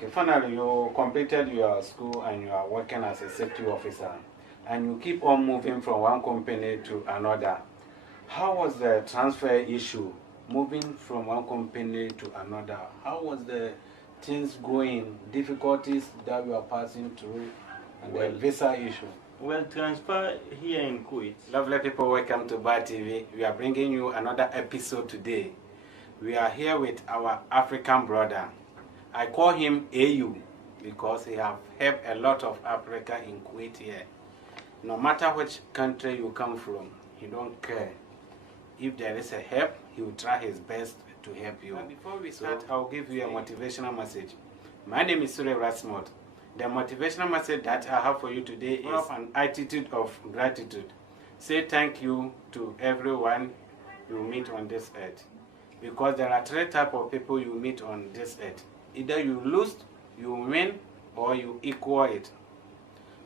Okay, finally, you completed your school and you are working as a safety officer, and you keep on moving from one company to another. How was the transfer issue, moving from one company to another? How was the things going, difficulties that you are passing through, and the visa issue? Well, transfer here in Kuwait. Lovely people, welcome to Bar TV. We are bringing you another episode today. We are here with our African brother. I call him AU because he have helped a lot of Africa in Kuwait here. No matter which country you come from, he don't care. If there is a help, he will try his best to help you. And before we start, I'll give you a motivational message. My name is Sure Rasmot. The motivational message that I have for you today is an attitude of gratitude. Say thank you to everyone you meet on this earth. Because there are three types of people you meet on this earth. Either you lose, you win, or you equal it.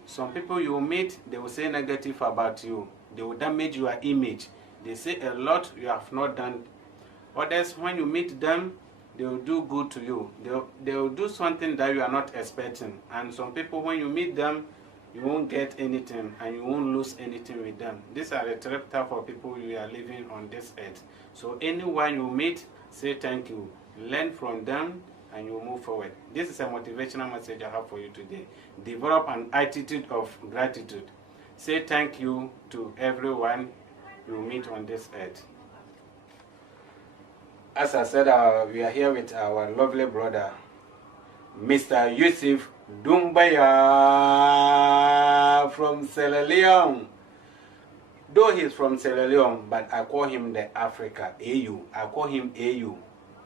Some people you meet, they will say negative about you. They will damage your image. They say a lot you have not done. Others, when you meet them, they will do good to you. They will do something that you are not expecting. And some people, when you meet them, you won't get anything and you won't lose anything with them. These are the three types of people you are living on this earth. So anyone you meet, say thank you. Learn from them and you move forward. This is a motivational message I have for you today. Develop an attitude of gratitude. Say thank you to everyone you meet on this earth. As I said, we are here with our lovely brother, Mr. Yusuf Dumbaya from Sierra Leone. Though he's from Sierra Leone, but I call him the Africa, AU. I call him AU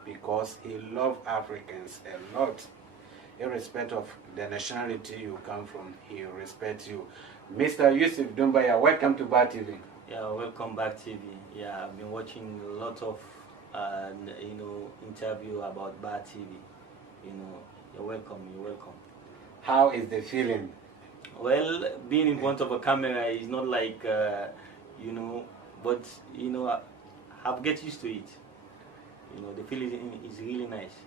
because he loves Africans a lot. Irrespective of the nationality you come from, he respects you. Mr. Yusuf Dumbaya, welcome to Bar TV. Yeah, welcome back TV. Yeah, I've been watching a lot of interview about Bar TV. You're welcome, you're welcome. How is the feeling? Well, being in front of a camera is not like, but I've get used to it. The feeling is really nice.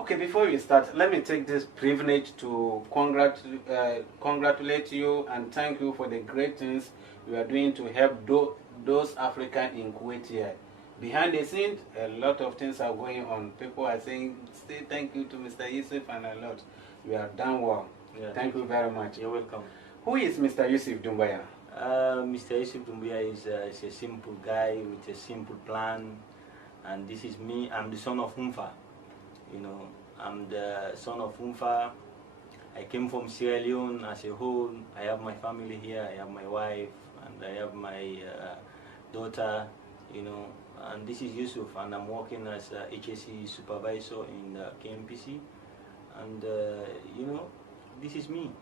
Okay, before we start, let me take this privilege to congratulate you and thank you for the great things you are doing to help those Africans in Kuwait here. Behind the scenes, a lot of things are going on. People are saying, say thank you to Mr. Yusuf and a lot. You have done well. Yeah, thank you very much. You're welcome. Who is Mr. Yusuf Dumbaya? Mr. Yusuf Dumbaya is a simple guy with a simple plan. And this is me. I'm the son of Humfa. I'm the son of Humfa. I came from Sierra Leone as a whole. I have my family here. I have my wife and I have my daughter. And this is Yusuf, and I'm working as a HSC supervisor in KMPC. And this is me.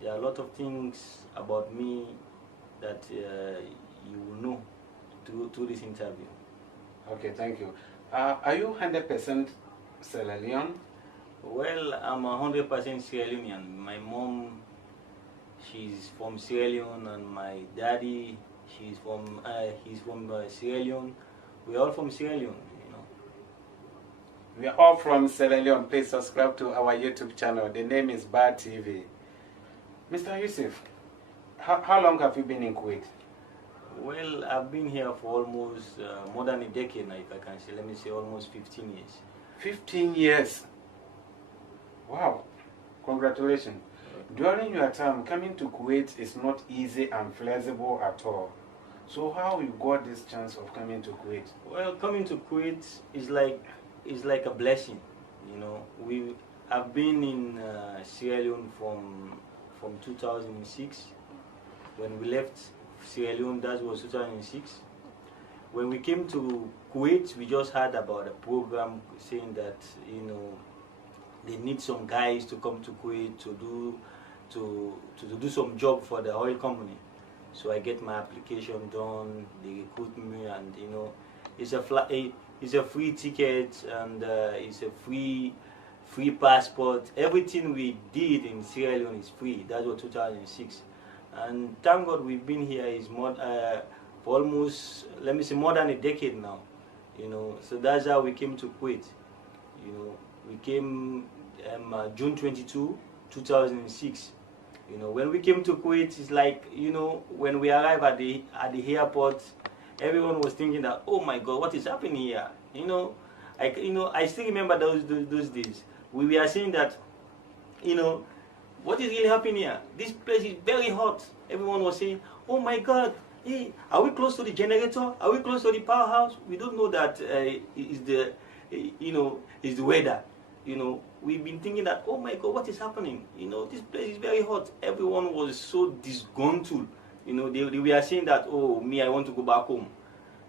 There are a lot of things about me that you will know through this interview. Okay, thank you. Are you 100% Sierra Leone? Well, I'm 100% Sierra Leonean. My mom, she's from Sierra Leone, and my daddy, he's from Sierra Leone. We're all from Sierra Leone, We are all from Sierra Leone. Please subscribe to our YouTube channel. The name is Bar TV. Mr. Yusuf, how long have you been in Kuwait? Well, I've been here for almost more than a decade now, if I can say. Let me say almost 15 years. 15 years? Wow. Congratulations. During your time, coming to Kuwait is not easy and flexible at all. So how you got this chance of coming to Kuwait? Well, coming to Kuwait is like a blessing. I've been in Sierra Leone from 2006. When we left Sierra Leone, that was 2006. When we came to Kuwait, we just heard about a program saying that they need some guys to come to Kuwait to do some job for the oil company. So I get my application done. They recruit me, and it's a free ticket, and it's a free passport. Everything we did in Sierra Leone is free. That was 2006, and thank God we've been here for almost, let me say, more than a decade now. So that's how we came to Kuwait. We came June 22, 2006. You know, when we came to Kuwait, it's like, you know, when we arrived at the airport, everyone was thinking that, oh my God, what is happening here? You know, I still remember those days. We were saying that, you know, what is really happening here? This place is very hot. Everyone was saying, oh my God, hey, are we close to the generator? Are we close to the powerhouse? We don't know that is the, you know, is the weather. You know, we've been thinking that, oh my God, what is happening? You know, this place is very hot. Everyone was so disgruntled. You know, they were saying that, oh, me, I want to go back home.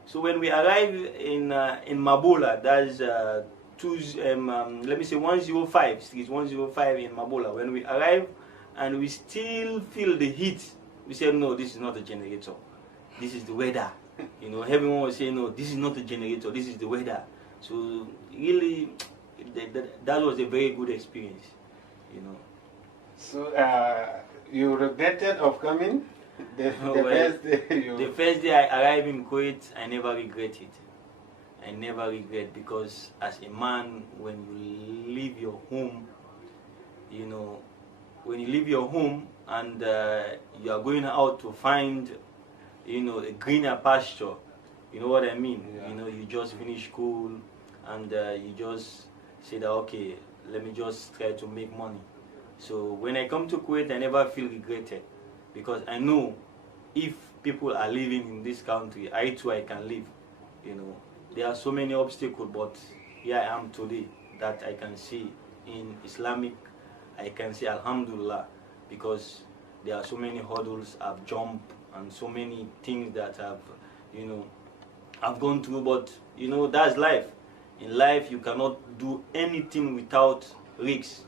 So when we arrived in Mabola, that's let me say 105, street 105 in Mabola. When we arrived and we still feel the heat, we said, no, this is not a generator. This is the weather. You know, everyone was saying, no, this is not a generator. This is the weather. So really, that was a very good experience, you know. So you regretted of coming? The first day I arrived in Kuwait, I never regret it. I never regret, because as a man, when you leave your home, you know, when you leave your home and you are going out to find, you know, a greener pasture, you know what I mean? Yeah. You know, you just finish school and you just say that, okay, let me just try to make money. So when I come to Kuwait, I never feel regretted, because I know if people are living in this country, I too, I can live. You know, there are so many obstacles, but here I am today, that I can see in Islamic, I can say Alhamdulillah, because there are so many hurdles I've jumped and so many things that I've gone through. But you know, that's life. In life, you cannot do anything without risks.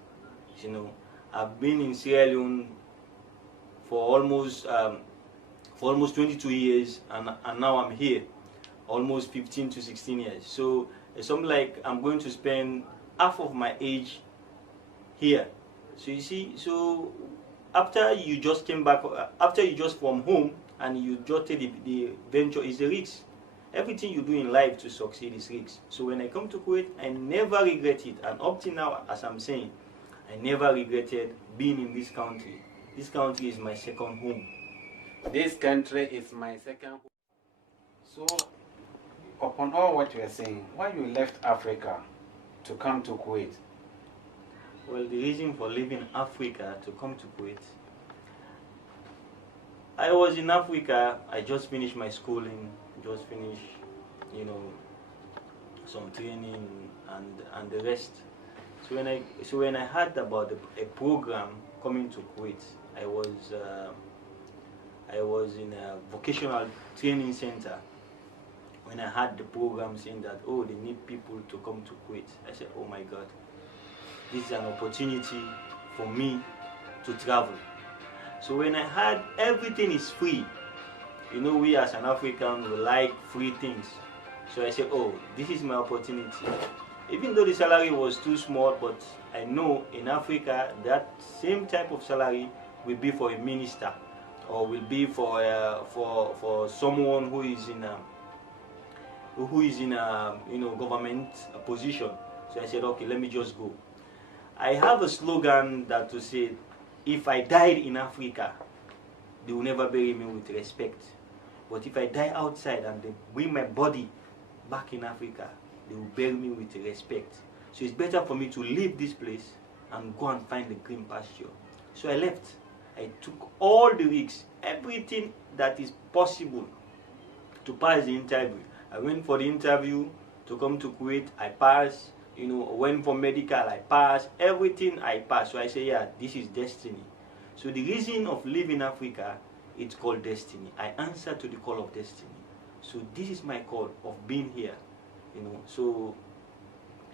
You know, I've been in Sierra Leone for almost 22 years, and now I'm here, almost 15 to 16 years. So it's something like I'm going to spend half of my age here. So you see, so after you just came back, after you just from home and you just take the venture, is the risk. Everything you do in life to succeed is risk. So when I come to Kuwait, I never regret it. And up till now, as I'm saying, I never regretted being in this country. This country is my second home. This country is my second home. So, upon all what you are saying, why you left Africa to come to Kuwait? Well, the reason for leaving Africa to come to Kuwait, I was in Africa, I just finished my schooling, just finished, you know, some training and the rest. So when I heard about a program coming to Kuwait, I was in a vocational training center. When I heard the program saying that, oh, they need people to come to Kuwait, I said, oh my God, this is an opportunity for me to travel. So when I heard everything is free, you know, we as an African, we like free things. So I said, oh, this is my opportunity. Even though the salary was too small, but I know in Africa that same type of salary will be for a minister, or will be for someone who is in a government position. So I said, okay, let me just go. I have a slogan that to say, if I died in Africa, they will never bury me with respect. But if I die outside and they bring my body back in Africa, they will bury me with respect. So it's better for me to leave this place and go and find the green pasture. So I left. I took all the risks, everything that is possible to pass the interview. I went for the interview to come to Kuwait. I passed. You know, went for medical. I passed. Everything I passed. So I say, yeah, this is destiny. So the reason of leaving Africa, it's called destiny. I answer to the call of destiny. So this is my call of being here. You know, so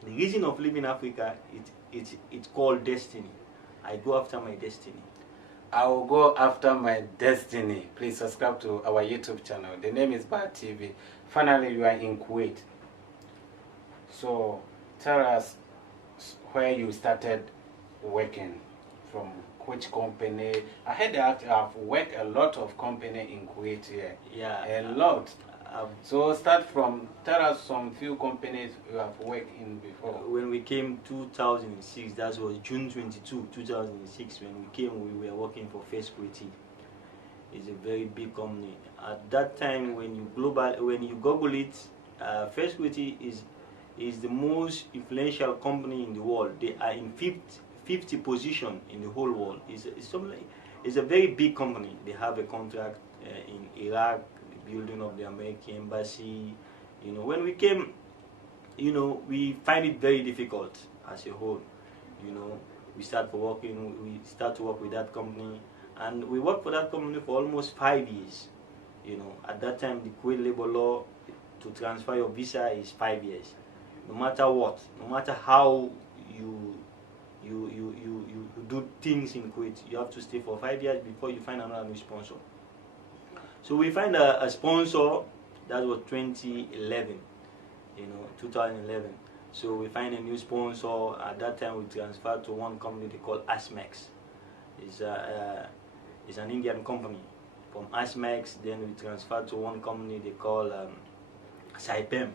the reason of leaving Africa, it's called destiny. I go after my destiny. I will go after my destiny. Please subscribe to our YouTube channel. The name is Bar TV. Finally, you are in Kuwait. So tell us where you started working, from which company. I heard that I've worked a lot of company in Kuwait here. Yeah, a lot. So tell us some few companies you have worked in before. When we came 2006, that was June 22, 2006. When we came, we were working for First Kuwait. It's a very big company. At that time, when you Google it, First Kuwait is the most influential company in the world. They are in 50 position in the whole world. It's a very big company. They have a contract in Iraq, the building of the American embassy. When we came, we find it very difficult as a whole. We start to work with that company, and we worked for that company for almost 5 years. At that time, the Kuwait labor law to transfer your visa is 5 years. No matter what, no matter how you do things in Kuwait, you have to stay for 5 years before you find another new sponsor. So we find a sponsor. That was 2011, 2011. So we find a new sponsor. At that time, we transferred to one company they call Asmax. It's an Indian company. From Asmax, then we transferred to one company they call Saipem.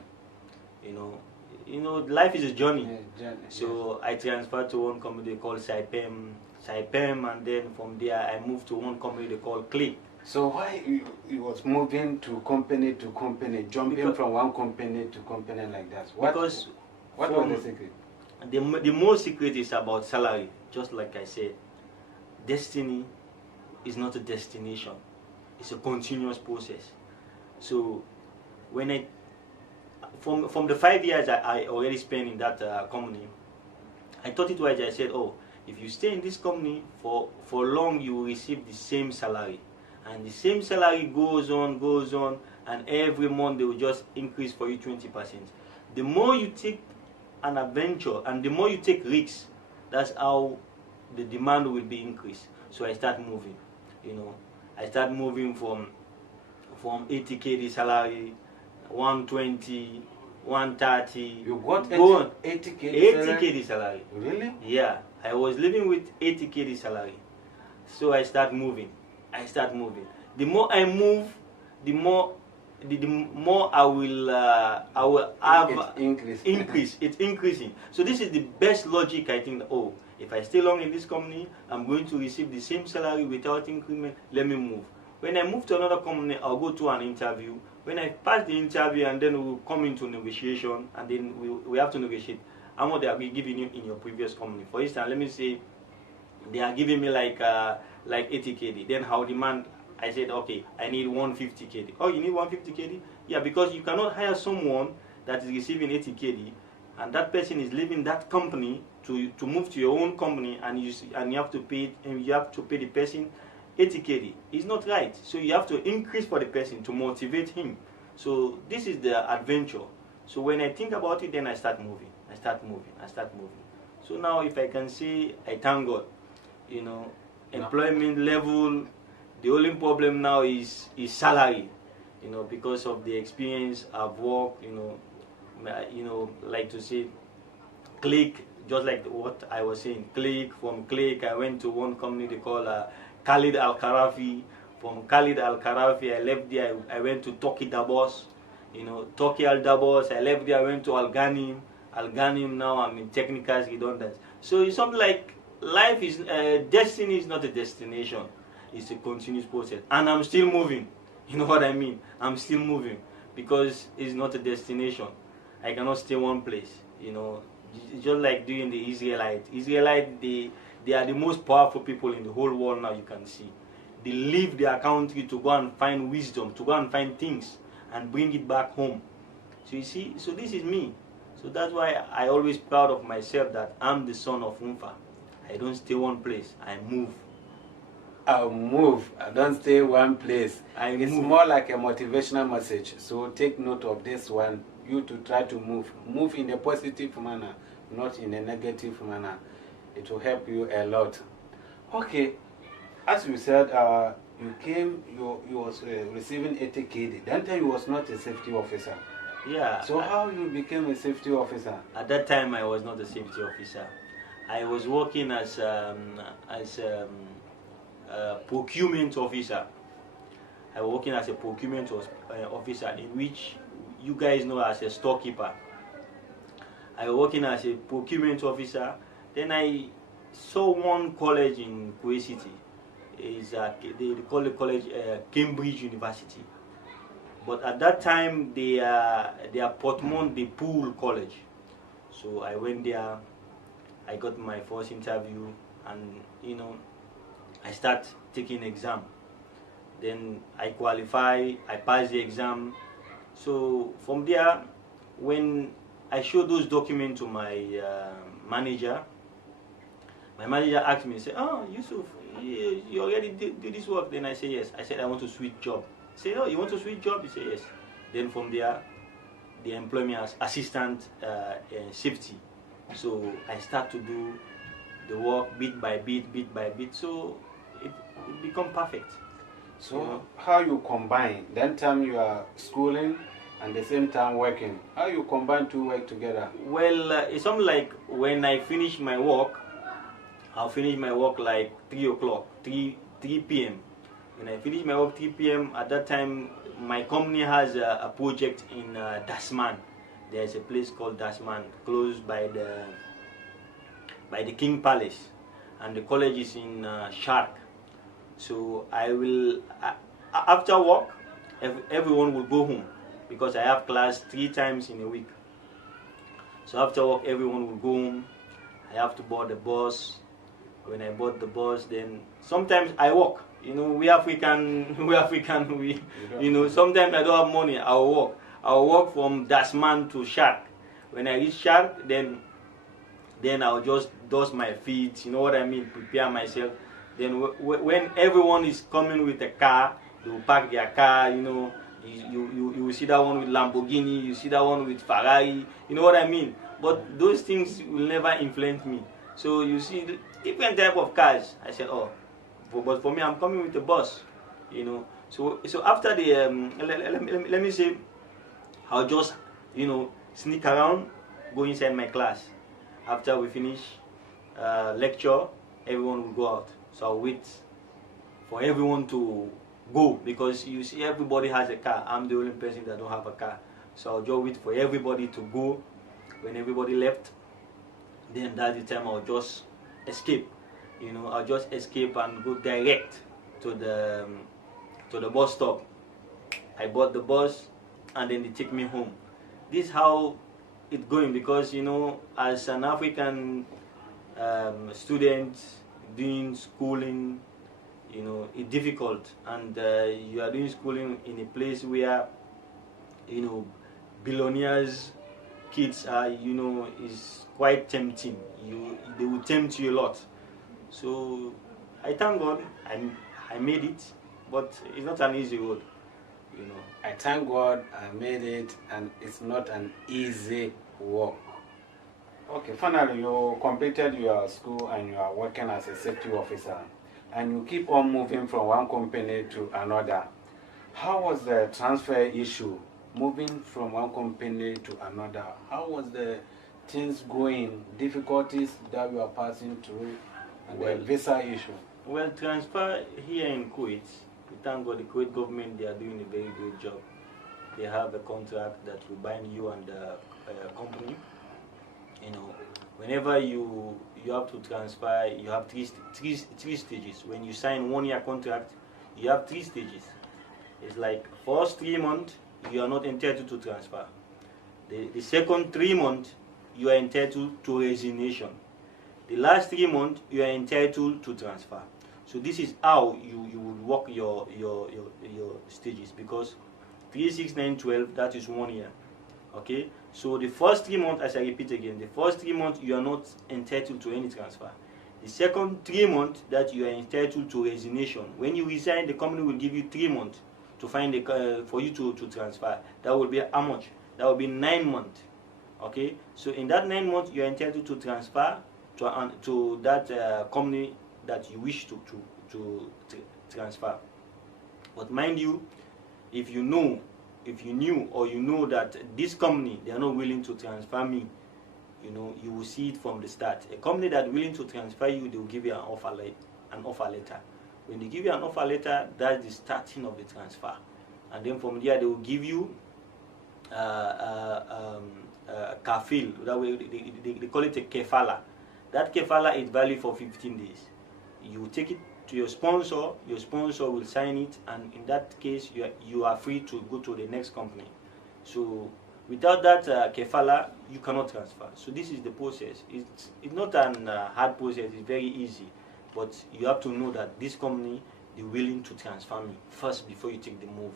Life is a journey. So I transferred to one company they call Saipem, and then from there I moved to one company they call Click. So why you was moving to company, jumping from one company to company like that? What was the secret? The most secret is about salary. Just like I said, destiny is not a destination. It's a continuous process. So when from the 5 years I already spent in that company, I thought it was, I said, if you stay in this company for long, you will receive the same salary. And the same salary goes on, and every month they will just increase for you 20%. The more you take an adventure and the more you take risks, that's how the demand will be increased. So I start moving. I start moving from 80K the salary, 120, 130. You got 80K? 80K the salary. Really? Yeah, I was living with 80K the salary. So I start moving. The more I move, the more I will have increase. It's increasing. So this is the best logic, I think. If I stay long in this company, I'm going to receive the same salary without increment. Let me move. When I move to another company, I'll go to an interview. When I pass the interview, and then we'll come into negotiation, and then we have to negotiate how much they are giving you in your previous company. For instance, let me say they are giving me like 80 KD. Then how demand? I said, okay, I need 150 KD. Oh, you need 150 KD? Yeah, because you cannot hire someone that is receiving 80 KD, and that person is leaving that company to move to your own company, and you have to pay the person 80 KD. It's not right. So you have to increase for the person to motivate him. So this is the adventure. So when I think about it, then I start moving. So now, if I can say, I thank God. Employment level, the only problem now is salary. Because of the experience I've worked. Like to say, Click, just like what I was saying. From Click, I went to one company they call Khalid Al Kharafi. From Khalid Al Kharafi, I left there. I went to Turkey Dabos. Turkey Al Dabos. I left there. I went to Al Ghanim. Now I'm in technical redundancy. So it's something like life is destiny is not a destination. It's a continuous process, and I'm still moving. You know what I mean? I'm still moving because it's not a destination. I cannot stay one place. It's just like doing the Israelites. They are the most powerful people in the whole world now. You can see they leave their country to go and find wisdom, to go and find things, and bring it back home. So you see, so this is me. So that's why I always proud of myself that I'm the son of Umfa. I don't stay one place. I move. I move. I don't stay one place. It's move. More like a motivational message. So take note of this one. You to try to move in a positive manner, not in a negative manner. It will help you a lot. Okay, as you said, you was receiving 80 KD. That time you was not a safety officer. Yeah. So how you became a safety officer? At that time, I was not a safety officer. I was working as procurement officer. I was working as a procurement officer, in which you guys know as a storekeeper. I was working as a procurement officer. Then I saw one college in Kuwait City. They call the college Cambridge University. But at that time, they are Portmont de Pool College. So I went there. I got my first interview, and I start taking exam. Then I qualify. I pass the exam. So from there, when I showed those documents to my manager, my manager asked me, say, "Oh, Yusuf, you already did this work?" Then I say yes. I said I want to switch job. Say, "Oh, you want to switch job?" He said yes. Then from there, they employ me as assistant safety. So I start to do the work bit by bit. So it become perfect. So how you combine? Then time you are schooling and the same time working. How you combine to work together? Well, it's something like when I finish my work, I'll finish my work like 3 o'clock, 3 p.m. When I finish my work 3 p.m., at that time, my company has a project in Dasman. There's a place called Dasman, close by the King Palace, and the college is in Shark. So I will, after work, everyone will go home because I have class 3 times in a week. So after work, everyone will go home. I have to board the bus. When I board the bus, then sometimes I walk. We African, sometimes I don't have money. I'll walk from Dasman to Shark. When I reach Shark, then I'll just dust my feet. You know what I mean? Prepare myself. Then when everyone is coming with a car, they will park their car. You will see that one with Lamborghini. You see that one with Ferrari. You know what I mean? But those things will never influence me. So you see different type of cars. I said, oh, but for me, I'm coming with a bus. So after the let me say, I'll just sneak around, go inside my class. After we finish lecture, everyone will go out. So I'll wait for everyone to go, because you see everybody has a car. I'm the only person that don't have a car. So I'll just wait for everybody to go. When everybody left, then that's the time I'll just escape. I'll just escape and go direct to the bus stop. I bought the bus, and then they take me home. This is how it's going, because as an African student doing schooling, it's difficult, and you are doing schooling in a place where billionaires' kids are, is quite tempting. They will tempt you a lot. So I thank God I made it, but it's not an easy road. I thank God I made it, and it's not an easy work. Okay, finally you completed your school and you are working as a safety officer, and you keep on moving from one company to another. How was the transfer issue, moving from one company to another? How was the things going, difficulties that you are passing through, and the visa issue? Well, transfer here in Kuwait, we thank God the Kuwait government, they are doing a very good job. They have a contract that will bind you and the company. Whenever you have to transfer, you have three stages. When you sign 1 year contract, you have 3 stages. It's like first 3 months, you are not entitled to transfer. The second 3 months, you are entitled to resignation. The last 3 months, you are entitled to transfer. So this is how you would work your stages, because 3, 6, 9, 12, that is 1 year. Okay, so the first 3 months, as I repeat again, the first 3 months you are not entitled to any transfer. The second 3 months that you are entitled to resignation. When you resign, the company will give you 3 months to find for you to transfer. That will be how much? That will be 9 months. Okay, so in that 9 months you are entitled to transfer to that company that you wish to transfer. But mind you, if you knew that this company, they are not willing to transfer me, you will see it from the start. A company that is willing to transfer you, they will give you an offer letter. When they give you an offer letter, that's the starting of the transfer. And then from there, they will give you kafil. That way, they call it a kefala. That kefala is valid for 15 days. You take it to your sponsor will sign it, and in that case, you are free to go to the next company. So without that kefala, you cannot transfer. So this is the process. It's not an hard process. It's very easy, but you have to know that this company is willing to transfer me first before you take the move.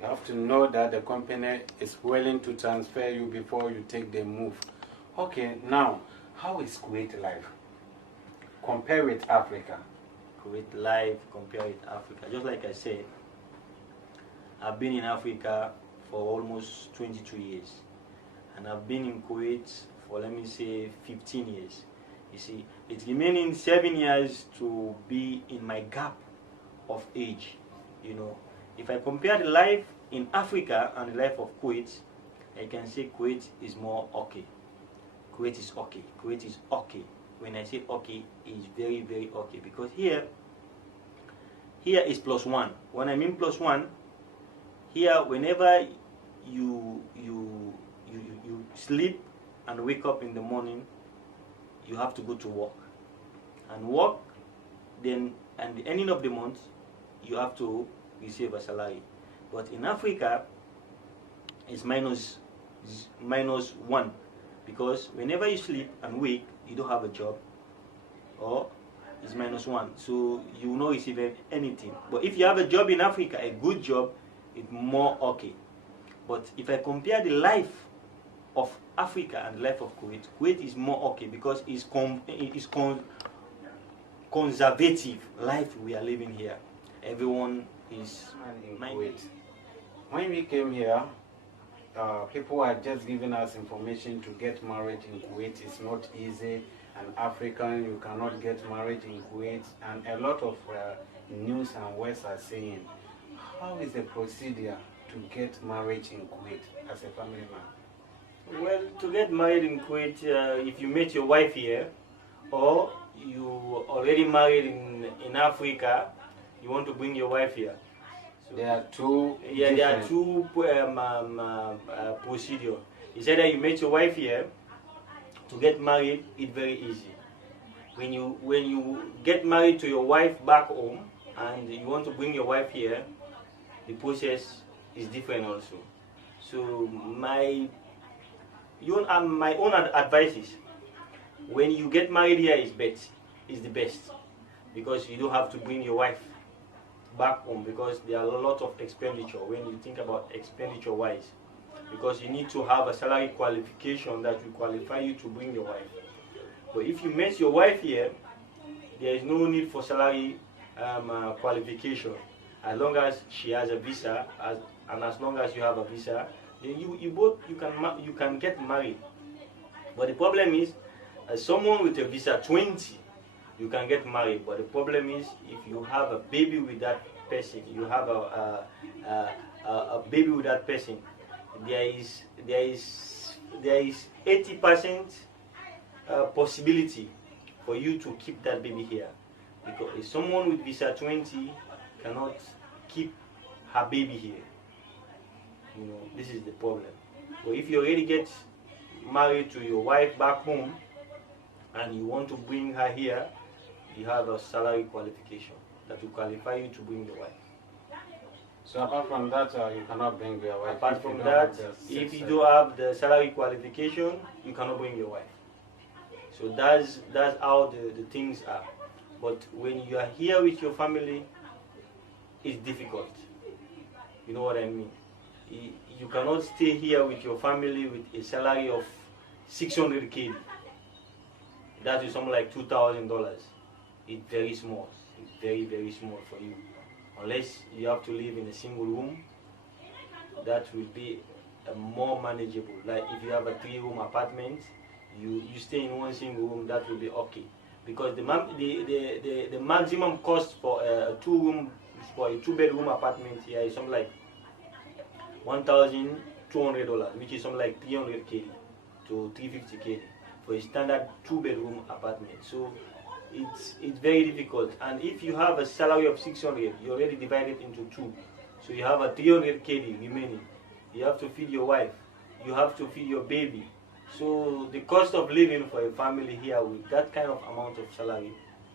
You have to know that the company is willing to transfer you before you take the move. Okay, now, how is Kuwait life? Compare with Africa. Kuwait life, compare with Africa. Just like I said, I've been in Africa for almost 22 years. And I've been in Kuwait for, let me say, 15 years. You see, it's remaining 7 years to be in my gap of age. You know, if I compare the life in Africa and the life of Kuwait, I can say Kuwait is more okay. Kuwait is okay. Kuwait is okay. When I say okay, it's very, very okay. Because here is +1. When I mean +1, here whenever you sleep and wake up in the morning, you have to go to work. And work, then at the ending of the month, you have to receive a salary. But in Africa, it's -1. Because whenever you sleep and wake, you don't have a job, or it's -1. So you will not receive anything. But if you have a job in Africa, a good job, it's more okay. But if I compare the life of Africa and the life of Kuwait, Kuwait is more okay because it's conservative life we are living here. Everyone is in Kuwait. When we came here, people are just giving us information to get married in Kuwait. It's not easy. An African, you cannot get married in Kuwait. And a lot of news and words are saying, how is the procedure to get married in Kuwait as a family man? Well, to get married in Kuwait, if you met your wife here, or you already married in Africa, you want to bring your wife here. So there are two. Yeah, there are two procedures. It's either you met your wife here. To get married, it's very easy. When you get married to your wife back home and you want to bring your wife here, the process is different also. So my own advice is, when you get married here is the best, because you don't have to bring your wife back home, because there are a lot of expenditure when you think about expenditure wise, because you need to have a salary qualification that will qualify you to bring your wife. But if you met your wife here, there is no need for salary qualification. As long as she has a visa, and as long as you have a visa, then you can get married. But the problem is, someone with a visa 20, you can get married. But the problem is, if you have a baby with that person, you have a baby with that person, there is 80% possibility for you to keep that baby here, because if someone with visa 20 cannot keep her baby here, you know, this is the problem. But if you already get married to your wife back home and you want to bring her here, you have a salary qualification that will qualify you to bring your wife. So apart from that, you cannot bring your wife. Apart from that, if you don't have the salary qualification, you cannot bring your wife. So that's how the things are. But when you are here with your family, it's difficult. You know what I mean? You cannot stay here with your family with a salary of 600 KD. That is something like $2,000. It's very small. It's very, very small for you. Unless you have to live in a single room, that will be more manageable. Like if you have a 3-room apartment, you stay in one single room, that will be okay. Because the maximum cost for a 2-bedroom apartment here is something like $1,200, which is something like 300 KD to 350 KD for a standard 2-bedroom apartment. So it's very difficult. And if you have a salary of 600, you already divide it into two. So you have a 300 KD remaining. You have to feed your wife. You have to feed your baby. So the cost of living for a family here with that kind of amount of salary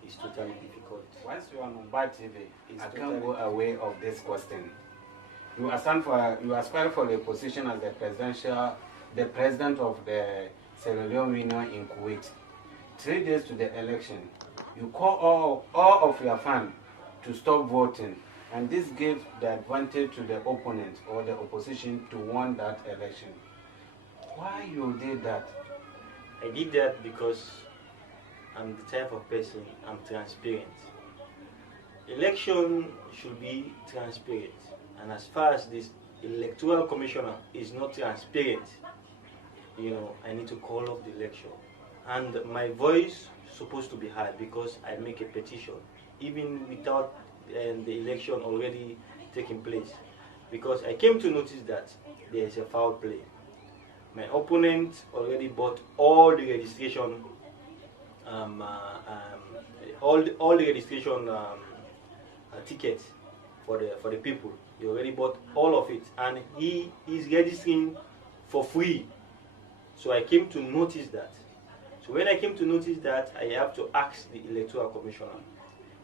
is totally difficult. Once you are on Bad TV, It's I can't totally go away of this question. You aspire for the position as the president of the Sierra Leone Union in Kuwait. 3 days to the election, you call all of your fans to stop voting, and this gives the advantage to the opponent or the opposition to win that election. Why you did that? I did that because I'm the type of person, I'm transparent. Election should be transparent. And as far as this electoral commissioner is not transparent, I need to call off the election. And my voice is supposed to be heard because I make a petition, even without the election already taking place. Because I came to notice that there is a foul play. My opponent already bought all the registration, all the registration tickets for the people. He already bought all of it, and he is registering for free. So I came to notice that. So when I came to notice that, I have to ask the electoral commissioner.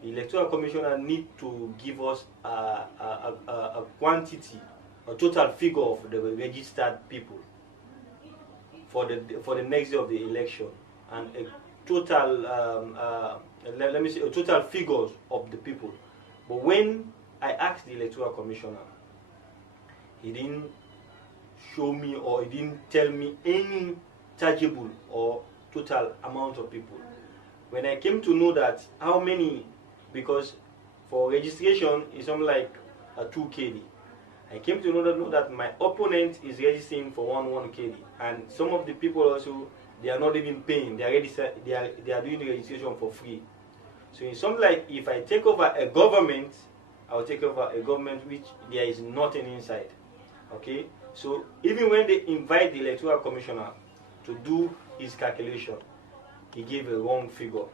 The electoral commissioner need to give us a quantity, a total figure of the registered people for the next day of the election, and a total let me say a total figures of the people. But when I asked the electoral commissioner, he didn't show me or he didn't tell me any tangible or total amount of people. When I came to know that how many, because for registration is something like a 2 KD. I came to know that my opponent is registering for 1 KD, and some of the people also, they are not even paying. They are doing the registration for free. So it's something like if I take over a government, I'll take over a government which there is nothing inside. Okay? So even when they invite the electoral commissioner to do his calculation, he gave a wrong figure.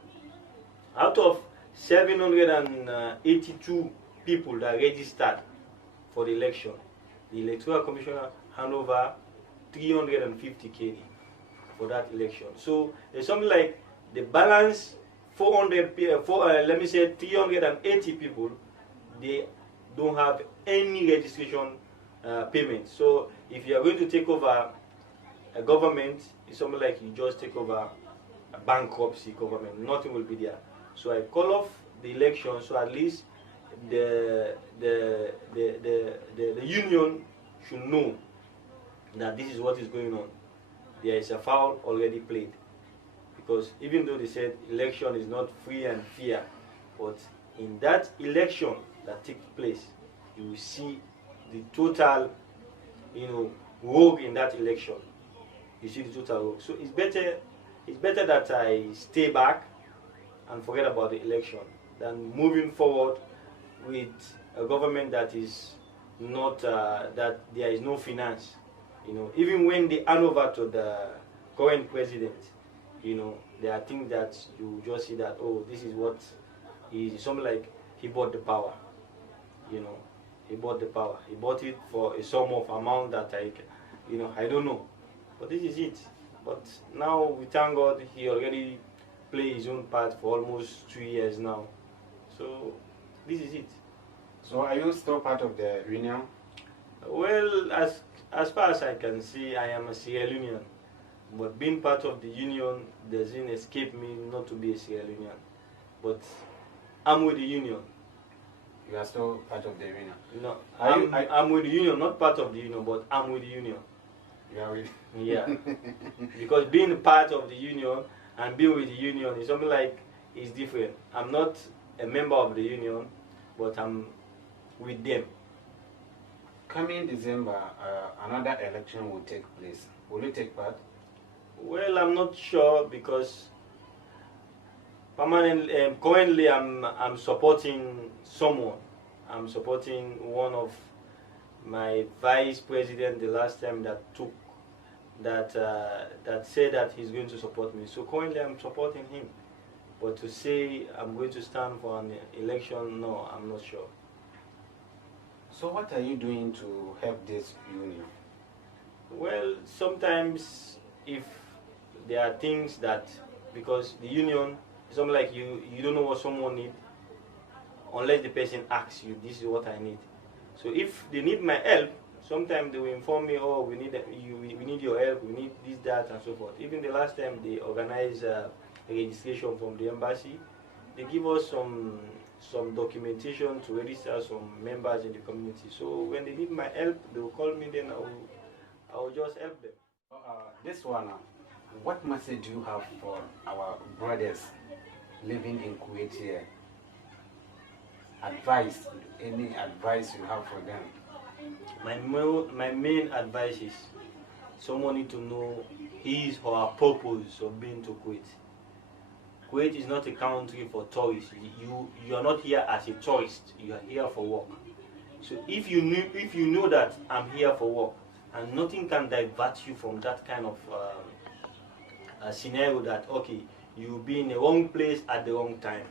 Out of 782 people that registered for the election, the electoral commissioner handed over 350 KD for that election. So it's something like the balance 380 people, they don't have any registration payment. So if you are going to take over a government, it's something like you just take over a bankruptcy government. Nothing will be there. So I call off the election, so at least the union should know that this is what is going on. There is a foul already played. Because even though they said election is not free and fair, but in that election that takes place, you will see the total, rogue in that election. You see the total rogue. So it's better that I stay back and forget about the election than moving forward with a government that is not that there is no finance. Even when they hand over to the current president, there are things that you just see that, oh, this is what is something like he bought the power. He bought the power. He bought it for a sum of amount that I don't know. But this is it. But now we thank God he already played his own part for almost 2 years now. So this is it. So are you still part of the union? Well, as far as I can see, I am a Sierra Leonean. But being part of the union doesn't escape me not to be a Sierra Leonean. But I'm with the union. You are still part of the union? No, I'm with the union, not part of the union, but I'm with the union. You are with? Yeah. Because being part of the union and being with the union is something like, it's different. I'm not a member of the union, but I'm with them. Coming December, another election will take place. Will you take part? Well, I'm not sure because currently I'm supporting someone. I'm supporting one of my vice president the last time that said that he's going to support me. So currently I'm supporting him. But to say I'm going to stand for an election, no, I'm not sure. So what are you doing to help this union? Well, sometimes if there are things that, because the union, something like you don't know what someone needs unless the person asks you, this is what I need. So if they need my help, sometimes they will inform me, oh, we need your help, we need this, that, and so forth. Even the last time they organized a registration from the embassy, they give us some documentation to register some members in the community. So when they need my help, they will call me, then I will just help them. This one, what message do you have for our brothers living in Kuwait here? Advice, any advice you have for them? My main advice is someone need to know his or her purpose of being to Kuwait. Kuwait is not a country for tourists. You are not here as a tourist. You are here for work. So if you know that I'm here for work, and nothing can divert you from that kind of scenario, that okay, you be in the wrong place at the wrong time.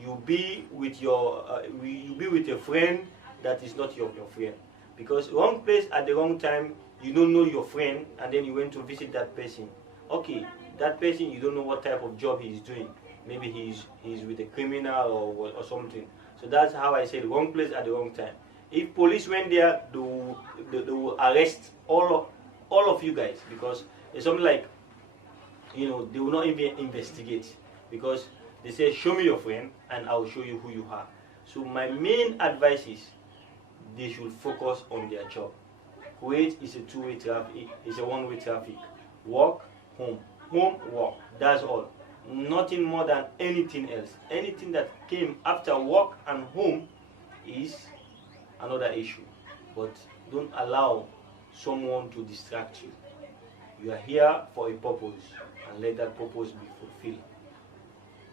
You be with a friend that is not your friend, because wrong place at the wrong time, you don't know your friend, and then you went to visit that person. Okay, that person, you don't know what type of job he is doing. Maybe he's with a criminal or something. So that's how I said wrong place at the wrong time. If police went there, they will arrest all of you guys, because it's something like, they will not even investigate, because they say show me your friend and I will show you who you are. So my main advice is they should focus on their job. Kuwait is a two-way traffic, it's a one-way traffic. Work, home, home, work. That's all. Nothing more than anything else. Anything that came after work and home is another issue. But don't allow someone to distract you. You are here for a purpose, and let that purpose be fulfilled.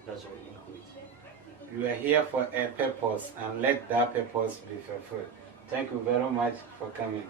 That's all in Kuwait. You are here for a purpose, and let that purpose be fulfilled. Thank you very much for coming.